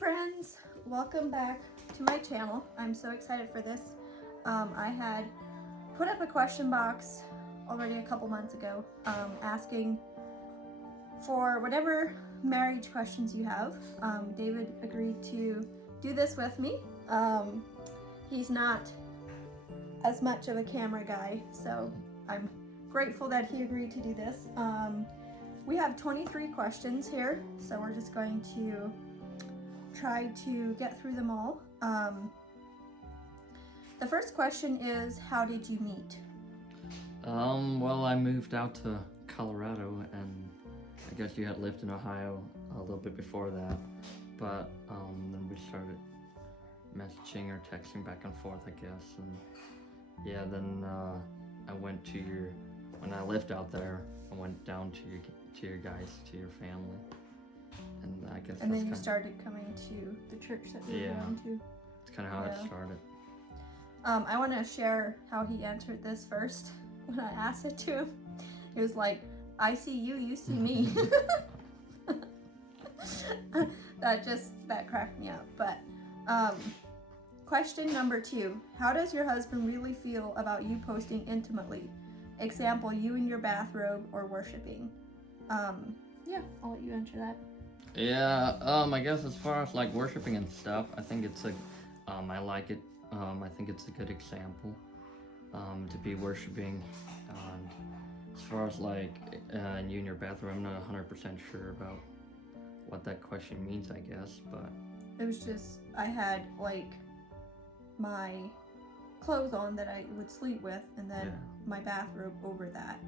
friends, welcome back to my channel. I'm so excited for this. I had put up a question box already a couple months ago asking for whatever marriage questions you have. David agreed to do this with me. He's not as much of a camera guy, so I'm grateful that he agreed to do this. We have 23 questions here, so we're just going to try to get through them all. The first question is, how did you meet? Well, I moved out to Colorado, and I guess you had lived in Ohio a little bit before that, but then we started messaging or texting back and forth, I guess, and yeah, then I went to when I lived out there, I went down to your family, and I guess. And then you started coming to the church that we were going to. It's kind of how it started. I want to share how he answered this first when I asked it to him. He was like, "I see you, you see me." that cracked me up. But question number 2: how does your husband really feel about you posting intimately? Example, you in your bathrobe or worshiping. Yeah, I'll let you answer that. Yeah, I guess as far as like worshiping and stuff, I think it's I like it. I think it's a good example to be worshiping. And as far as like you in your bathroom, I'm not 100% sure about what that question means, I guess, but it was just, I had like my clothes on that I would sleep with, and then my bathrobe over that.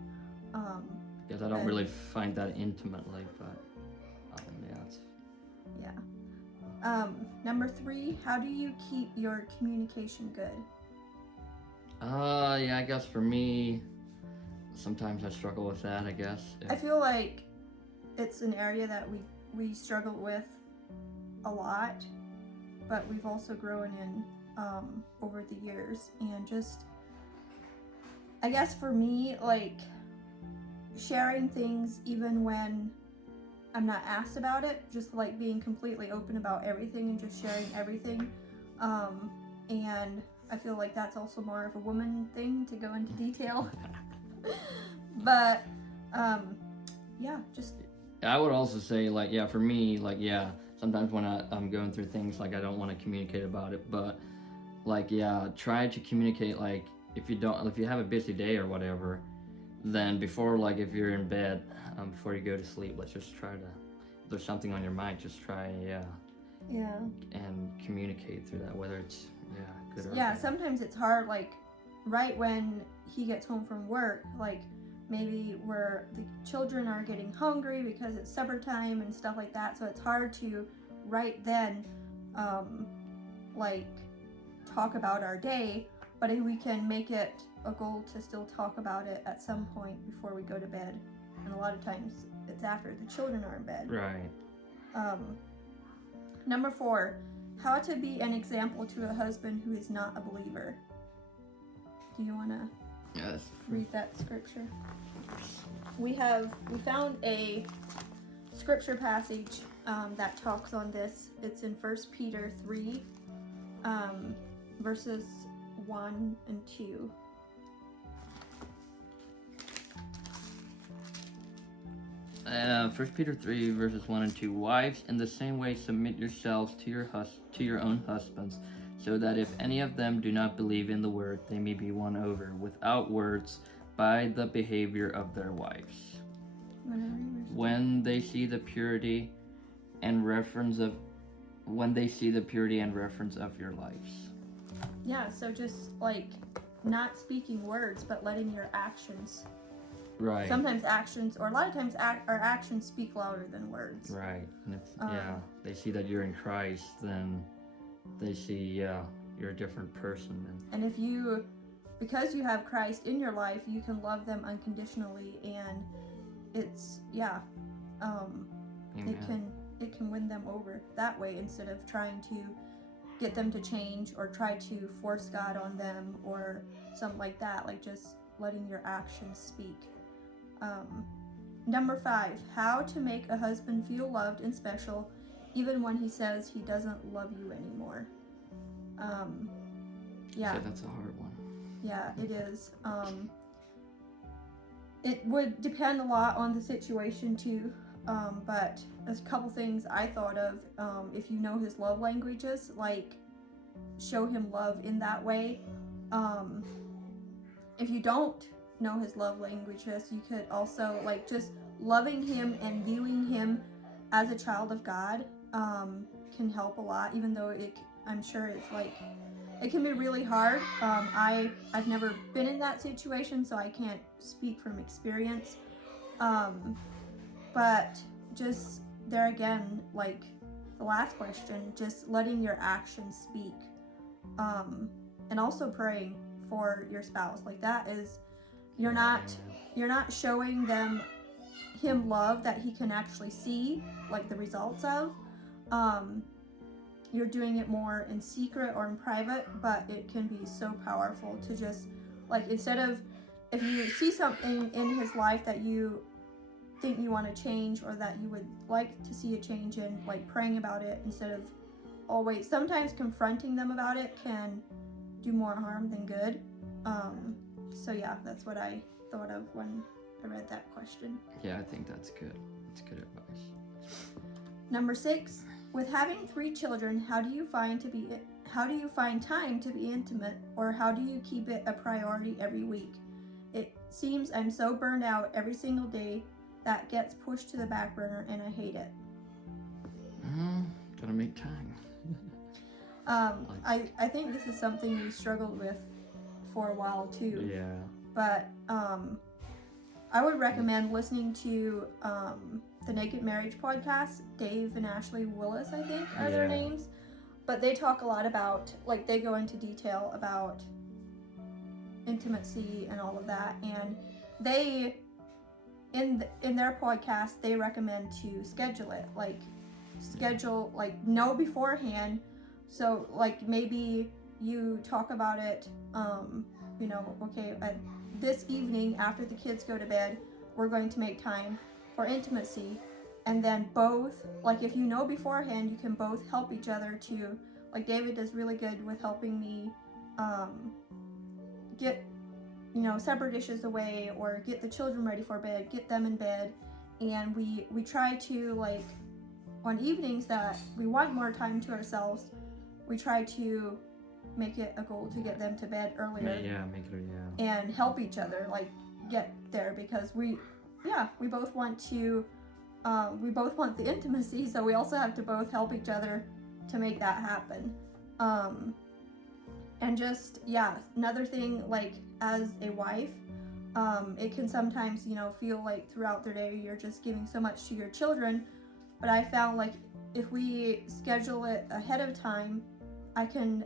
Because I don't really find that intimately, but number 3, how do you keep your communication good? Yeah, I guess for me, sometimes I struggle with that, I guess. I feel like it's an area that we struggle with a lot, but we've also grown in over the years. And just, I guess for me, like sharing things even when I'm not asked about it, just like being completely open about everything and just sharing everything. And I feel like that's also more of a woman thing to go into detail. But just. I would also say, like, for me, like, sometimes when I'm going through things, like, I don't want to communicate about it, but like, try to communicate, like, if you have a busy day or whatever, then before, like, if you're in bed, before you go to sleep, let's just try to, if there's something on your mind, just try, and communicate through that, whether it's, good or bad. Sometimes it's hard, like, right when he gets home from work, like, maybe where the children are getting hungry because it's supper time and stuff like that, so it's hard to right then, like, talk about our day, but if we can make it a goal to still talk about it at some point before we go to bed, and a lot of times it's after the children are in bed. Right. Number 4, how to be an example to a husband who is not a believer. Do you want to read that scripture? We found a scripture passage that talks on this. It's in 1 Peter 3, verses 1 and 2. First Peter 3 verses 1 and 2. Wives, in the same way submit yourselves to your own husbands, so that if any of them do not believe in the word, they may be won over without words by the behavior of their wives. When they see the purity and reference of your lives. Yeah, so just like not speaking words, but letting your actions. Right. Sometimes actions, or a lot of times our actions speak louder than words. Right. And if they see that you're in Christ, then they see you're a different person. And if because you have Christ in your life, you can love them unconditionally, and it's it can win them over that way, instead of trying to get them to change or try to force God on them or something like that. Like, just letting your actions speak. Number 5, how to make a husband feel loved and special even when he says he doesn't love you anymore. Yeah. So that's a hard one. Yeah, it is. It would depend a lot on the situation too. But there's a couple things I thought of. If you know his love languages, like show him love in that way. If you don't know his love languages, you could also like just loving him and viewing him as a child of God can help a lot, even though I'm sure it's like it can be really hard. I've never been in that situation, so I can't speak from experience. But just there again, like the last question, just letting your actions speak. And also praying for your spouse. Like that is, you're not showing him love that he can actually see, like the results of. You're doing it more in secret or in private, but it can be so powerful to just, like, instead of, if you see something in his life that you think you want to change or that you would like to see a change in, like praying about it instead of always, sometimes confronting them about it can do more harm than good. So yeah, that's what I thought of when I read that question. Yeah, I think that's good. That's good advice. Number 6, with having 3 children, how do you find time to be intimate, or how do you keep it a priority every week? It seems I'm so burned out every single day that gets pushed to the back burner, and I hate it. Gotta make time. I think this is something we struggled with for a while too. Yeah. But I would recommend listening to the Naked Marriage podcast. Dave and Ashley Willis, I think, are their names. But they talk a lot about, like, they go into detail about intimacy and all of that. And they, in their podcast, they recommend to schedule it. Like, know beforehand. So, like, maybe you talk about it, okay, this evening after the kids go to bed, we're going to make time for intimacy. And then both, like, if you know beforehand, you can both help each other to, like, David does really good with helping me get, separate dishes away or get the children ready for bed, get them in bed. And we try to, like, on evenings that we want more time to ourselves, we try to make it a goal to get them to bed earlier. And help each other, like, get there, because we both want to, we both want the intimacy, so we also have to both help each other to make that happen. And just, another thing, like, as a wife, it can sometimes, feel like throughout the day you're just giving so much to your children, but I found, like, if we schedule it ahead of time, I can,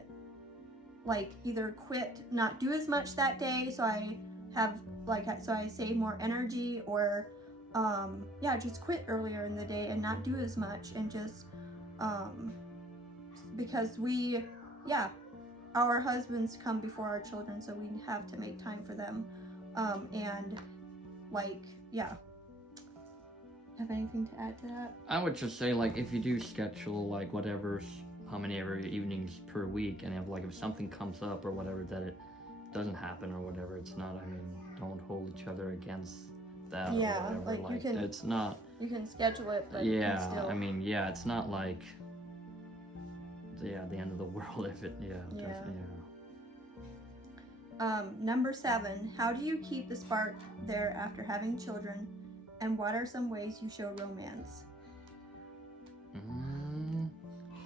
like, either quit, not do as much that day, so I have, like, so I save more energy, or just quit earlier in the day and not do as much, and just because our husbands come before our children, so we have to make time for them. And, like, have anything to add to that? I would just say, like, if you do schedule, like, how many ever evenings per week, and if something comes up or whatever that it doesn't happen or whatever, it's not, don't hold each other against that or whatever. Like, it's not, you can schedule it, but still, it's not like the end of the world if it Number 7, how do you keep the spark there after having children, and what are some ways you show romance?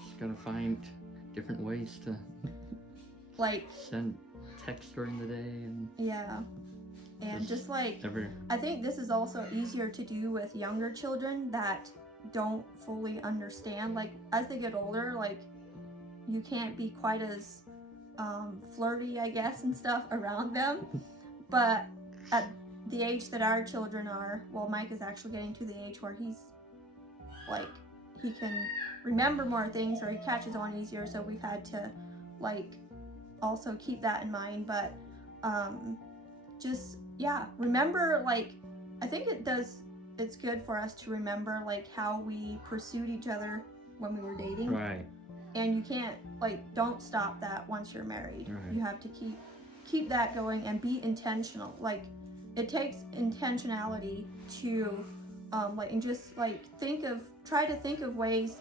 Just gotta find different ways to, like, send text during the day and just like, I think this is also easier to do with younger children that don't fully understand. Like, as they get older, like, you can't be quite as flirty, I guess, and stuff around them. But at the age that our children are, well, Mike is actually getting to the age where he's, like, he can remember more things, or he catches on easier, so we've had to, like, also keep that in mind. But just remember, like, I think it's good for us to remember, like, how we pursued each other when we were dating. Right. And you can't, like, don't stop that once you're married. Right. You have to keep that going and be intentional. Like, it takes intentionality to like, and just like try to think of ways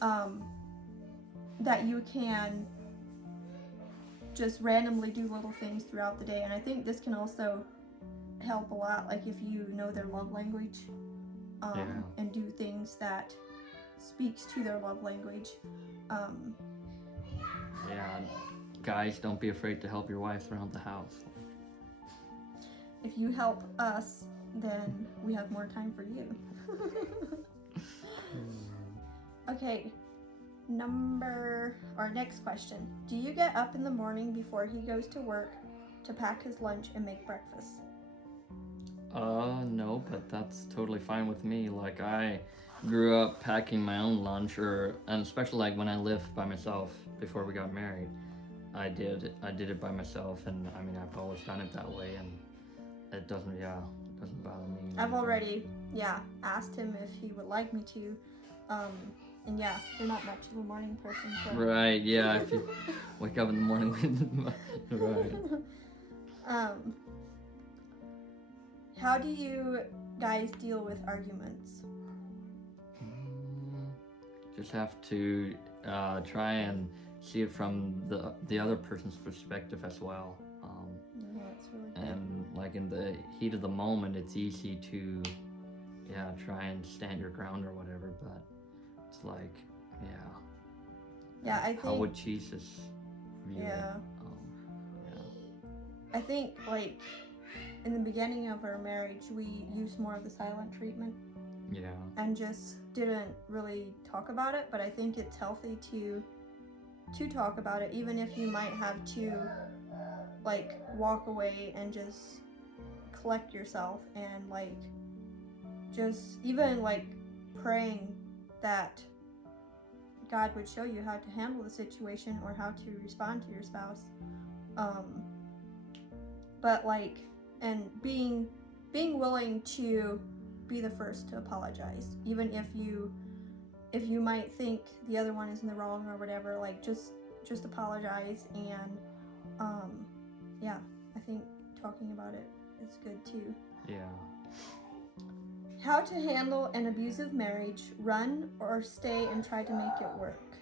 that you can just randomly do little things throughout the day. And I think this can also help a lot, like if you know their love language, and do things that speaks to their love language. Yeah, guys, don't be afraid to help your wives around the house. If you help us, then we have more time for you. Okay, our next question. Do you get up in the morning before he goes to work to pack his lunch and make breakfast? No, but that's totally fine with me. Like, I grew up packing my own lunch, and especially like when I lived by myself before we got married, I did it by myself, and I mean, I've always done it that way, and it doesn't bother me. I've already, asked him if he would like me to, and you're not much of a morning person, so. Right, yeah, if you wake up in the morning, right. How do you guys deal with arguments? Just have to try and see it from the other person's perspective as well. That's really good. And like in the heat of the moment, it's easy to try and stand your ground or whatever, but it's like I think, how would Jesus view it? I think, like, in the beginning of our marriage, we used more of the silent treatment. Yeah. And just didn't really talk about it, but I think it's healthy to talk about it, even if you might have to, like, walk away and just collect yourself and, like, just even, like, praying that God would show you how to handle the situation or how to respond to your spouse. But, like, and being willing to be the first to apologize, even if you might think the other one is in the wrong or whatever. Like, just apologize, and I think talking about it is good too. Yeah. How to handle an abusive marriage: run or stay and try to make it work?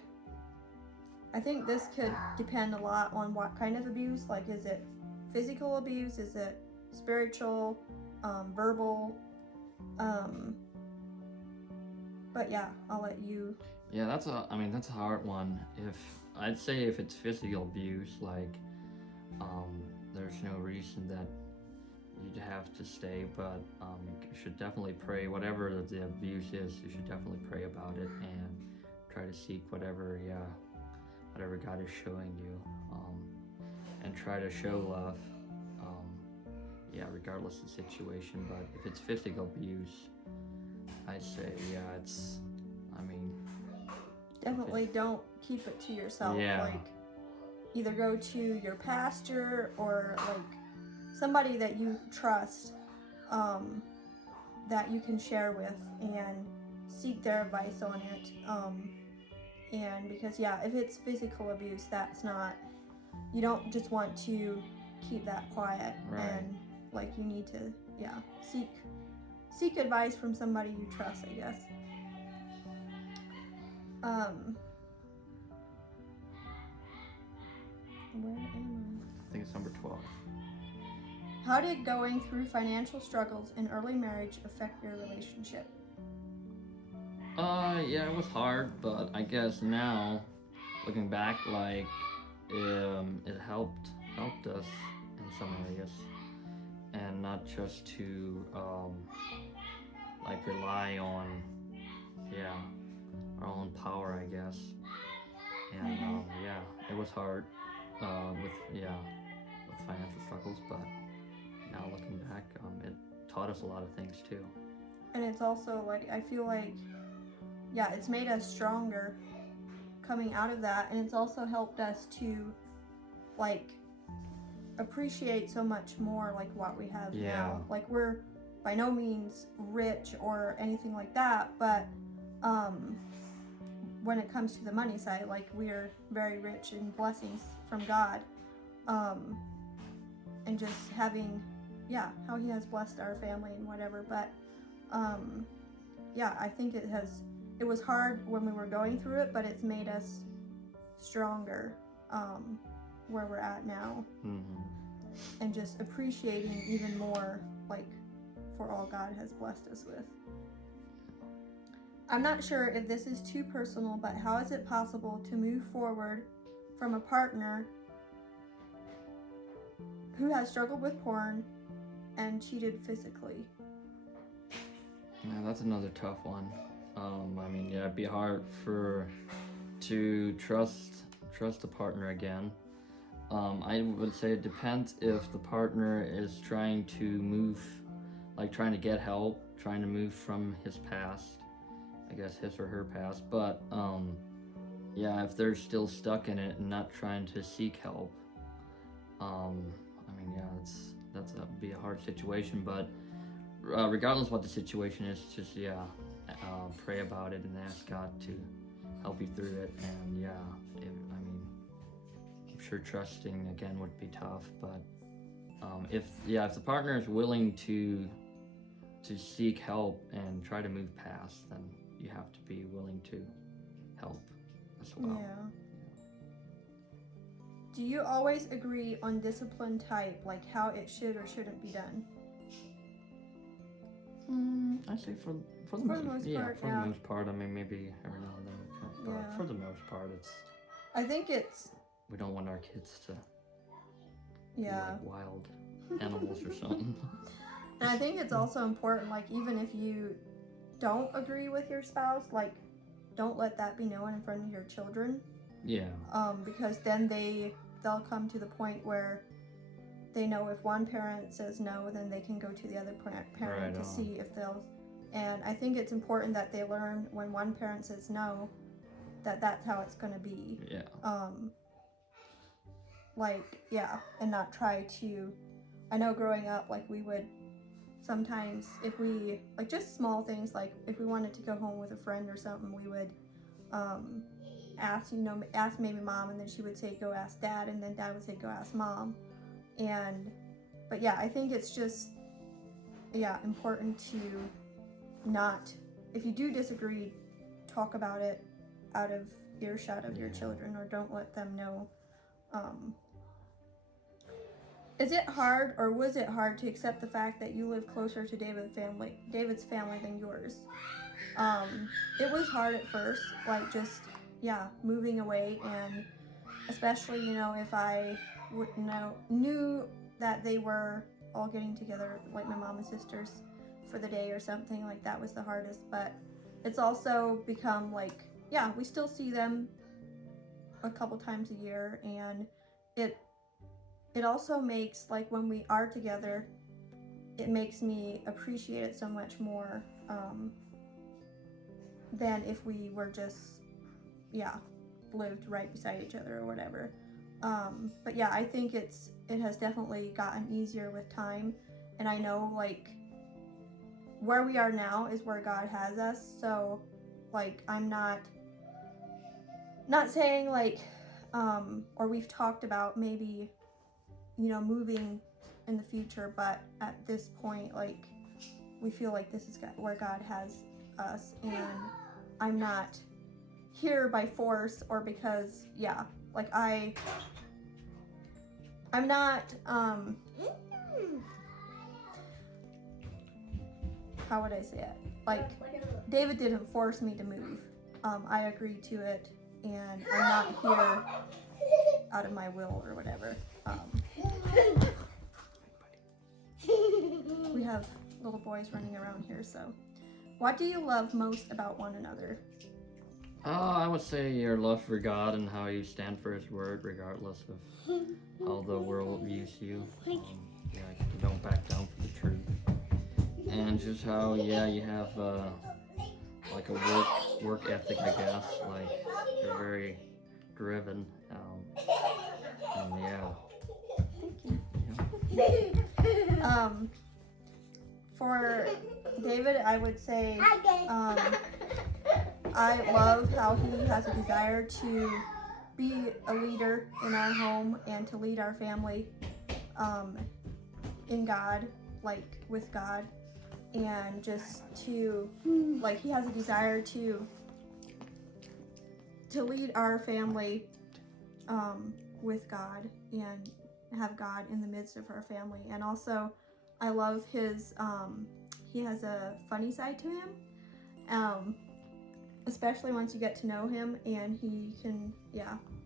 I think this could depend a lot on what kind of abuse. Like, is it physical abuse? Is it spiritual, verbal? But I'll let you. Yeah, that's a hard one. I'd say if it's physical abuse, like, there's no reason that you'd have to stay, but you should definitely pray. Whatever the abuse is, you should definitely pray about it and try to seek whatever God is showing you, and try to show love, regardless of the situation. But if it's physical abuse, I'd say, Definitely don't keep it to yourself. Yeah. Like, either go to your pastor or, like, somebody that you trust, that you can share with, and seek their advice on it. And because, if it's physical abuse, that's not, you don't just want to keep that quiet. Right. And, like, you need to, seek advice from somebody you trust, I guess. Where am I think it's number 12. I? How did going through financial struggles in early marriage affect your relationship? It was hard, but I guess now, looking back, like, it helped us in some areas, and not just to rely on our own power, I guess. And it was hard with financial struggles, but now looking back, it taught us a lot of things too. And it's also, like, I feel like, it's made us stronger coming out of that, and it's also helped us to, like, appreciate so much more, like, what we have now. Like, we're by no means rich or anything like that, but when it comes to the money side, like we're very rich in blessings from God, and just having, how He has blessed our family and whatever. But I think it was hard when we were going through it, but it's made us stronger where we're at now, and just appreciating even more, like, for all God has blessed us with. I'm not sure if this is too personal, but how is it possible to move forward from a partner who has struggled with porn and cheated physically? Yeah, that's another tough one. I mean, it'd be hard to trust a partner again. I would say it depends if the partner is trying to move, like trying to get help, trying to move from his past, I guess his or her past. But if they're still stuck in it and not trying to seek help, I mean, that would be a hard situation. But regardless what the situation is, just pray about it and ask God to help you through it. And I'm sure trusting again would be tough, but if the partner is willing to seek help and try to move past, then you have to be willing to help as well. Yeah. Do you always agree on discipline type, like how it should or shouldn't be done? I say for the most part. I mean, maybe every now and then, but for the most part, I think we don't want our kids to be like wild animals or something. And I think it's also important, like, even if you don't agree with your spouse, like, don't let that be known in front of your children. Yeah. Because then they'll come to the point where they know if one parent says no, then they can go to the other parent to see if they'll. And I think it's important that they learn when one parent says no, that's how it's going to be. Yeah. And not try to. I know growing up, like, we would sometimes, if we, like, just small things, like if we wanted to go home with a friend or something, we would ask maybe mom, and then she would say go ask dad, and then dad would say go ask mom. But I think it's just important to not, if you do disagree, talk about it out of earshot of your children, or don't let them know. Is it hard, or was it hard to accept the fact that you live closer to David's family than yours? It was hard at first, like, just moving away, and especially if I knew that they were all getting together, like my mom and sisters, for the day or something, like, that was the hardest. But it's also become like, we still see them a couple times a year, and it also makes, like, when we are together, it makes me appreciate it so much more than if we were just lived right beside each other or whatever. But I think it has definitely gotten easier with time, and I know, like, where we are now is where God has us. So, like, I'm not saying, like, or we've talked about maybe moving in the future, but at this point, like, we feel like this is where God has us, and I'm not here by force or because like, I'm not how would I say it, like, David didn't force me to move. I agreed to it, and I'm not here out of my will or whatever. We have little boys running around here. So what do you love most about one another? I would say your love for God and how you stand for His word regardless of how the world views you. You don't back down for the truth. And just how you have like a work ethic, I guess. Like, you're very driven. Thank you. For David, I would say I love how he has a desire to be a leader in our home and to lead our family in God, like with God, and just to, like, he has a desire to lead our family with God and have God in the midst of our family. And also, I love his, he has a funny side to him, especially once you get to know him, and he can,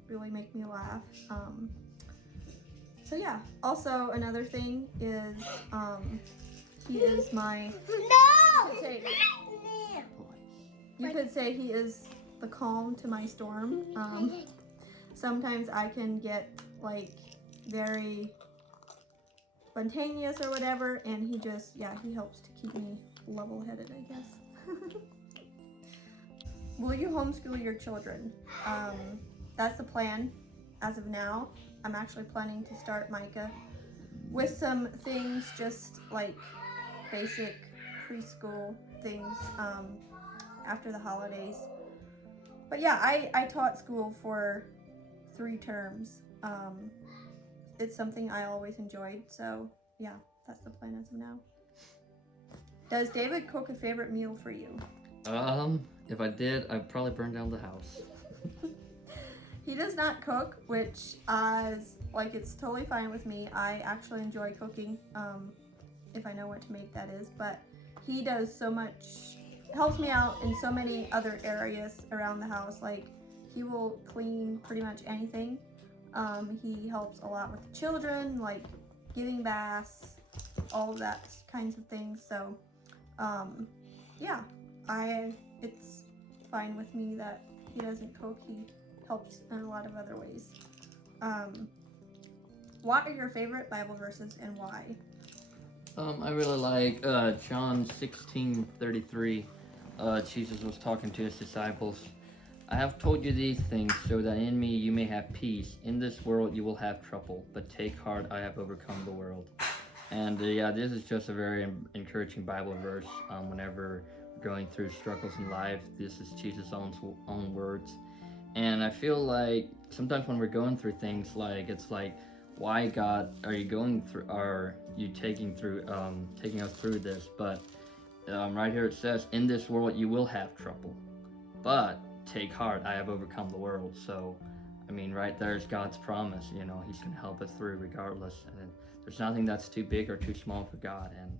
really make me laugh. So yeah, also another thing is, he is my, you could say he is the calm to my storm. Sometimes I can get like very spontaneous or whatever, and he just, he helps to keep me level-headed, I guess. Will you homeschool your children? That's the plan as of now. I'm actually planning to start Micah with some things, just like basic preschool things after the holidays. But yeah, I taught school for 3 terms. It's something I always enjoyed, so yeah, that's the plan as of now. Does David cook a favorite meal for you? If I did, I'd probably burn down the house. He does not cook, which is, like, it's totally fine with me. I actually enjoy cooking, if I know what to make, that is, but he does so much, helps me out in so many other areas around the house. Like, he will clean pretty much anything. He helps a lot with the children, like giving baths, all of that kinds of things. So, yeah, it's fine with me that he doesn't cook. He helps in a lot of other ways. What are your favorite Bible verses and why? I really like John 16:33. Jesus was talking to his disciples. I have told you these things so that in me you may have peace. In this world you will have trouble, but take heart, I have overcome the world. And this is just a very encouraging Bible verse. Whenever we're going through struggles in life, this is Jesus' own words. And I feel like sometimes when we're going through things, like, it's like, why, God, are you going through? Are you taking us through this? But right here it says, in this world you will have trouble, but take heart, I have overcome the world. So, I mean, right there's God's promise. You know, He's gonna help us through regardless, and there's nothing that's too big or too small for God. And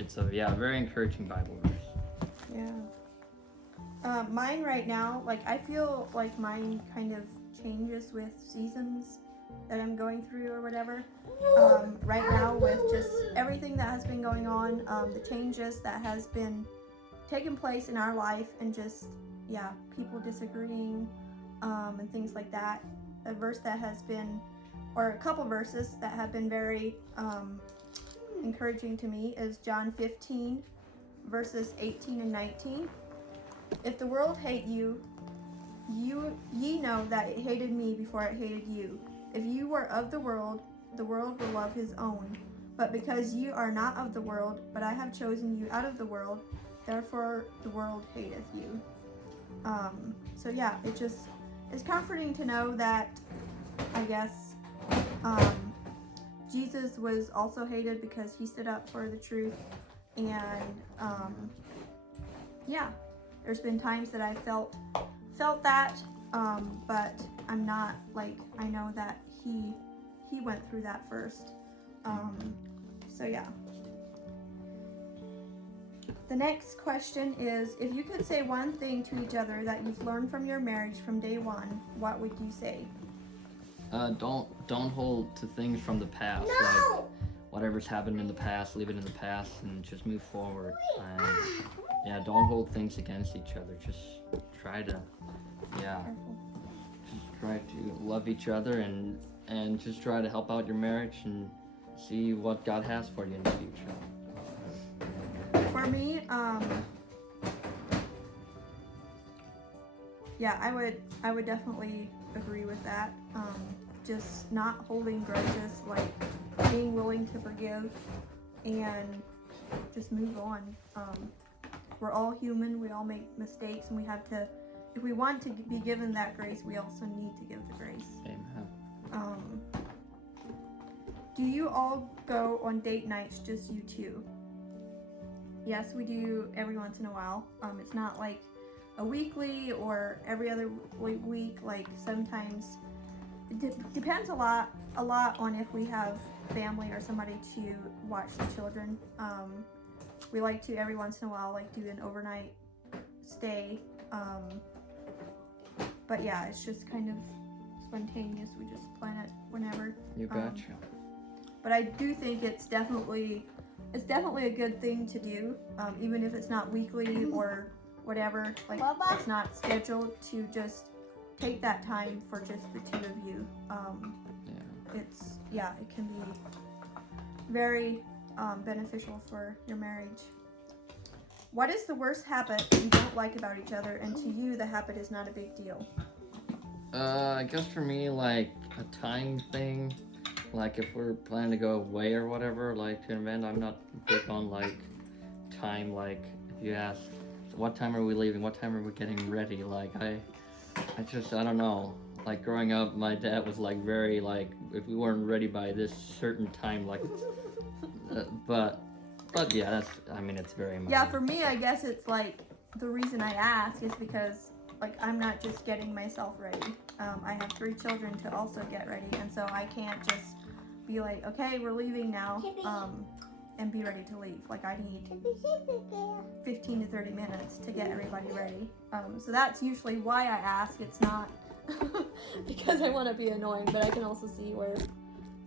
it's a very encouraging Bible verse. Yeah. Mine right now, like, I feel like mine kind of changes with seasons that I'm going through or whatever. Right now, with just everything that has been going on, the changes that has been taking place in our life, and just people disagreeing, and things like that. A verse that has been, or a couple verses that have been very encouraging to me is John 15 verses 18 and 19. If the world hate you, ye know that it hated me before it hated you. If you were of the world will love his own. But because you are not of the world, but I have chosen you out of the world, therefore the world hateth you. So yeah, it just is comforting to know that, I guess, Jesus was also hated because he stood up for the truth. And there's been times that I felt that, but I'm not, like, I know that he went through that first. So yeah. The next question is, if you could say one thing to each other that you've learned from your marriage from day one, what would you say? Don't hold to things from the past. No! Like, whatever's happened in the past, leave it in the past and just move forward. And don't hold things against each other. Just try to, just try to love each other and just try to help out your marriage and see what God has for you in the future. For me, I would definitely agree with that. Just not holding grudges, like being willing to forgive and just move on. we're all human, we all make mistakes, and we have to, if we want to be given that grace, we also need to give the grace. Amen. Do you all go on date nights, just you two? Yes, we do every once in a while. It's not like a weekly or every other week. Like sometimes it depends a lot on if we have family or somebody to watch the children. We like to every once in a while like do an overnight stay. But yeah, it's just kind of spontaneous. We just plan it whenever. You betcha. But I do think it's definitely a good thing to do, even if it's not weekly or whatever. Like it's not scheduled, to just take that time for just the two of you. It can be very beneficial for your marriage. What is the worst habit you don't like about each other, and to you the habit is not a big deal? I guess for me, like a time thing. Like if we're planning to go away or whatever, like to an event, I'm not big on like time. Like if you ask, what time are we leaving? What time are we getting ready? Like I don't know. Like growing up, my dad was like very like, if we weren't ready by this certain time, like, but yeah, it's very important. Yeah, for me, I guess it's like the reason I ask is because like I'm not just getting myself ready. I have 3 children to also get ready, and so I can't just be like, okay, we're leaving now, and be ready to leave. Like I need 15 to 30 minutes to get everybody ready. So that's usually why I ask. It's not because I want to be annoying, but I can also see where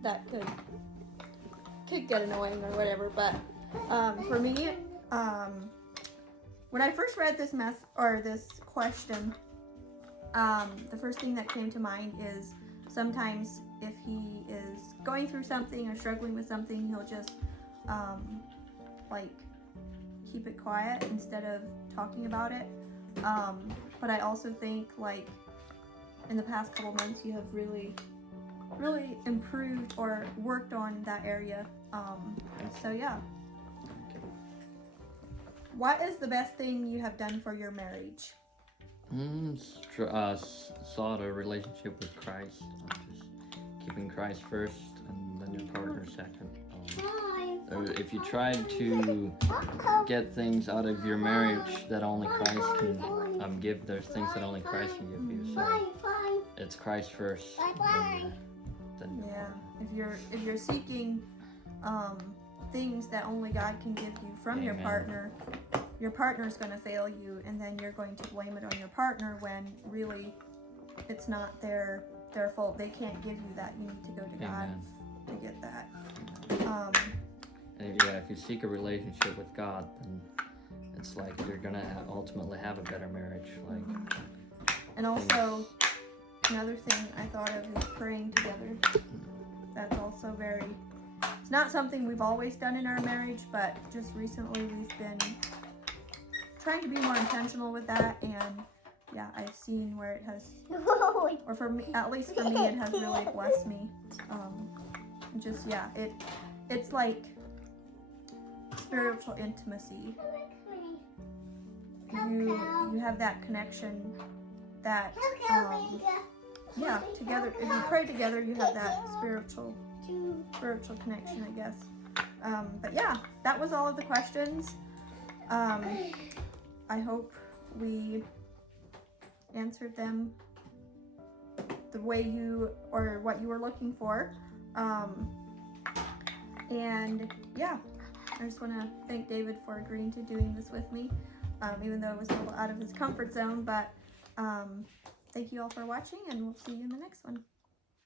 that could get annoying or whatever. But for me, when I first read this this question, the first thing that came to mind is sometimes if he is going through something or struggling with something, he'll just like keep it quiet instead of talking about it. But I also think like in the past couple months you have really improved or worked on that area. So yeah. What is the best thing you have done for your marriage? Sought a relationship with Christ. Just keeping Christ first and then your partner second. If you tried to get things out of your marriage that only Christ can give, there's things that only Christ can give you. So it's Christ first. Then yeah. If you're seeking things that only God can give you from your partner's going to fail you, and then you're going to blame it on your partner when really it's not their fault. They can't give you that. You need to go to God to get that. And if you seek a relationship with God, then it's like you're going to ultimately have a better marriage. And also, another thing I thought of is praying together. That's also it's not something we've always done in our marriage, but just recently we've been trying to be more intentional with that, and yeah, I've seen where it has, or for me, at least for me, it has really blessed me. It's like spiritual intimacy. You have that connection that together, if you pray together, you have that spiritual connection, I guess. But yeah, that was all of the questions. I hope we answered them the way what you were looking for. And yeah, I just want to thank David for agreeing to doing this with me, even though it was a little out of his comfort zone. But thank you all for watching, and we'll see you in the next one.